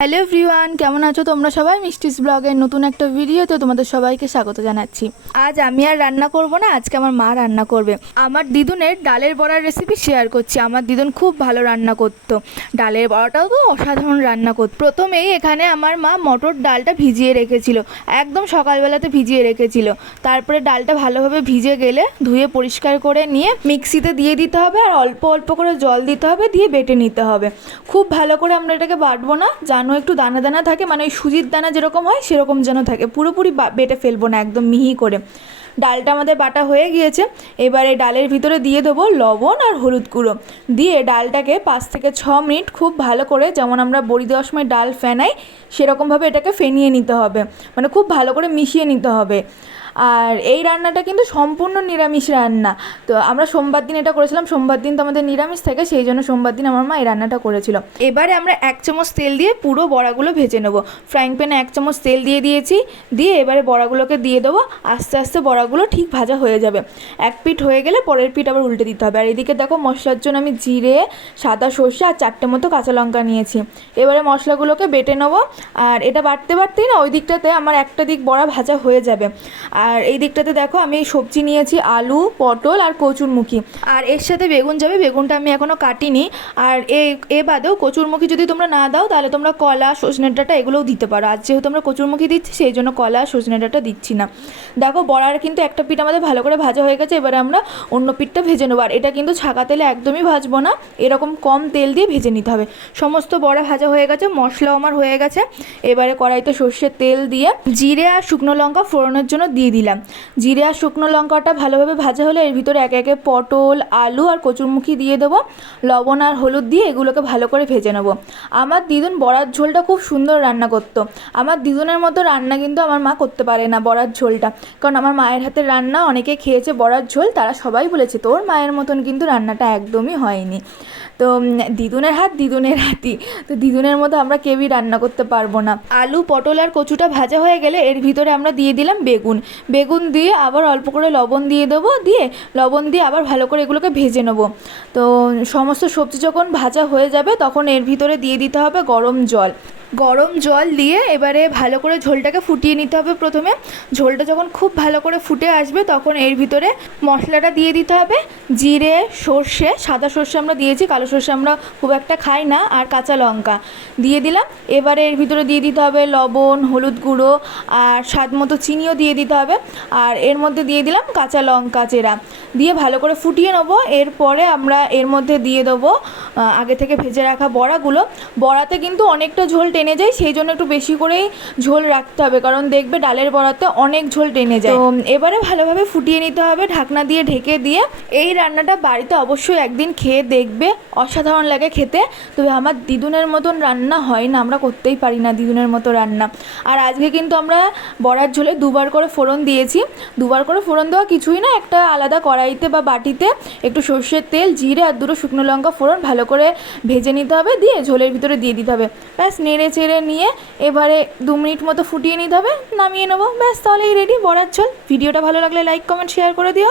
Hello everyone কেমন আছো তোমরা সবাই? মিষ্টিস ব্লগের নতুন একটা ভিডিওতে তোমাদের সবাইকে স্বাগত জানাচ্ছি। আজ আমি আর রান্না করব না, আজকে আমার মা রান্না করবে। আমার দিদুনের ডালের বড়ার রেসিপি শেয়ার করছি। আমার দিদুন খুব ভালো রান্না করতো। ডালের বড়াটাও তো অসাধারণ রান্না করতো। প্রথমেই এখানে আমার মা মটর ডালটা ভিজিয়ে রেখেছিল। একদম সকালবেলাতে ভিজিয়ে রেখেছিল। তারপরে ডালটা ভালোভাবে ভিজে গেলে ধুয়ে পরিষ্কার করে নিয়ে মিক্সিতে দিয়ে দিতে হবে আর অল্প অল্প করে জল দিতে হবে, দিয়ে বেটে নিতে হবে। খুব ভালো করে আমরা এটাকে বাটবো না যেন একটু দানা দানা থাকে মানে ওই সুজির দানা যেরকম হয় সেরকম যেন থাকে। পুরোপুরি বেটে ফেলব না, একদম মিহি করে। ডালটা আমাদের বাটা হয়ে গিয়েছে। এবারে ডালের ভিতরে দিয়ে দেবো লবণ আর হলুদ গুঁড়ো। দিয়ে ডালটাকে পাঁচ থেকে ছ মিনিট খুব ভালো করে, যেমন আমরা বড়ি দেওয়ার সময় ডাল ফেনাই, সেরকমভাবে এটাকে ফেনিয়ে নিতে হবে। মানে খুব ভালো করে মিশিয়ে নিতে হবে। আর এই রান্নাটা কিন্তু সম্পূর্ণ নিরামিষ রান্না। তো আমরা সোমবার দিন এটা করেছিলাম, সোমবার দিন তো আমাদের নিরামিষ থাকে, সেই জন্য সোমবার দিন আমার মা এই রান্নাটা করেছিল। এবারে আমরা এক চামচ তেল দিয়ে পুরো বড়াগুলো ভেজে নেব। ফ্রাইং প্যানে এক চামচ তেল দিয়ে দিয়েছি, দিয়ে এবারে বড়াগুলোকে দিয়ে দেবো, আস্তে আস্তে বড়াগুলো ঠিক ভাজা হয়ে যাবে। এক পিঠ হয়ে গেলে পরের পিঠ আবার উল্টে দিতে হবে। আর এদিকে দেখো মশলার জন্য আমি জিরে, সাদা সর্ষে আর চারটে মতো কাঁচা লঙ্কা নিয়েছি। এবারে মশলাগুলোকে বেটে নেব। আর এটা বাটতে বাটতেই না, ওই দিকটাতে আমার একটা দিক বড়া ভাজা হয়ে যাবে। আর এই দিকটাতে দেখো, আমি সবজি নিয়েছি, আলু, পটল আর কচুরমুখী। আর এর সাথে বেগুন যাবে, বেগুনটা আমি এখনও কাটিনি। আর এ এ বাদেও কচুরমুখী যদি তোমরা না দাও, তাহলে তোমরা কলা সজনে ডাঁটা এগুলোও দিতে পারো। আর যেহেতু আমরা কচুরমুখী দিচ্ছি, সেই জন্য কলা সজনে ডাঁটা দিচ্ছি না। দেখো, বড়ার কিন্তু একটা পিঠ আমাদের ভালো করে ভাজা হয়ে গেছে, এবারে আমরা অন্য পিঠটা ভেজে নেব। আর এটা কিন্তু ছাকা তেলে একদমই ভাজবো না, এরকম কম তেল দিয়ে ভেজে নিতে হবে। সমস্ত বড়া ভাজা হয়ে গেছে, মশলাও আমার হয়ে গেছে। এবারে কড়াইতে সর্ষের তেল দিয়ে জিরে আর শুকনো লঙ্কা ফোড়নের জন্য দিয়ে দিলাম। জিরে আর শুকনো লঙ্কাটা ভালোভাবে ভাজা হলে এর ভিতরে একে একে পটল, আলু আর কচুরমুখী দিয়ে দেবো। লবণ আর হলুদ দিয়ে এগুলোকে ভালো করে ভেজে নেব। আমার দিদুন বড়ার ঝোলটা খুব সুন্দর রান্না করতো। আমার দিদুনের মতো রান্না কিন্তু আমার মা করতে পারে না বড়ার ঝোলটা। কারণ আমার মায়ের হাতের রান্না অনেকে খেয়েছে বড়ার ঝোল, তারা সবাই বলেছে, তোর মায়ের মতন কিন্তু রান্নাটা একদমই হয়নি। তো দিদুনের হাত দিদুনের হাতই তো, দিদুনের মতো আমরা কেউই রান্না করতে পারব না। আলু, পটল আর কচুটা ভাজা হয়ে গেলে এর ভিতরে আমরা দিয়ে দিলাম বেগুন। বেগুন দিয়ে আবার অল্প করে লবণ দিয়ে দেবো, দিয়ে লবণ দিয়ে আবার ভালো করে এগুলোকে ভেজে নেব। তো সমস্ত সবজি যখন ভাজা হয়ে যাবে, তখন এর ভিতরে দিয়ে দিতে হবে গরম জল। গরম জল দিয়ে এবারে ভালো করে ঝোলটাকে ফুটিয়ে নিতে হবে প্রথমে। ঝোলটা যখন খুব ভালো করে ফুটে আসবে, তখন এর ভিতরে মশলাটা দিয়ে দিতে হবে। জিরে, সর্ষে, সাদা সর্ষে আমরা দিয়েছি, কালো সর্ষে আমরা খুব একটা খাই না, আর কাঁচা লঙ্কা দিয়ে দিলাম। এবারে এর ভিতরে দিয়ে দিতে হবে লবণ, হলুদ গুঁড়ো, আর স্বাদ মতো চিনিও দিয়ে দিতে হবে। আর এর মধ্যে দিয়ে দিলাম কাঁচা লঙ্কা চেরা। দিয়ে ভালো করে ফুটিয়ে নেব। এরপরে আমরা এর মধ্যে দিয়ে দেবো আগে থেকে ভেজে রাখা বড়াগুলো। বড়াতে কিন্তু অনেকটা ঝোল টেনে যায় সেই জন্য একটু বেশি করেই ঝোল রাখতে হবে। কারণ দেখবে ডালের বড়াতে অনেক ঝোল টেনে যায়। তো এবারে ভালোভাবে ফুটিয়ে নিতে হবে ঢাকনা দিয়ে ঢেকে দিয়ে। এই রান্নাটা বাড়িতে অবশ্যই একদিন খেয়ে দেখবে অসাধারণ লাগে খেতে। তবে আমার দিদুনের মতন রান্না হয় না আমরা করতেই পারি না দিদুনের মতো রান্না। আর আজকে কিন্তু আমরা বড়ার ঝোলে দুবার করে ফোড়ন দিয়েছি। দুবার করে ফোড়ন দেওয়া কিছুই না একটা আলাদা কড়াইতে বা বাটিতে একটু সর্ষের তেল জিরে আর দুটো শুকনো লঙ্কা ফোড়ন ভালো করে ভেজে নিতে হবে দিয়ে ঝোলের ভিতরে দিয়ে দিতে হবে। ব্যাস নেড়ে চেড়ে নিয়ে এবারে দু মিনিট মতো ফুটিয়ে নিতে হবে, নামিয়ে নেব। ব্যাস, তাহলেই রেডি বড়ার ঝোল। ভিডিওটা ভালো লাগলে লাইক কমেন্ট শেয়ার করে দিও।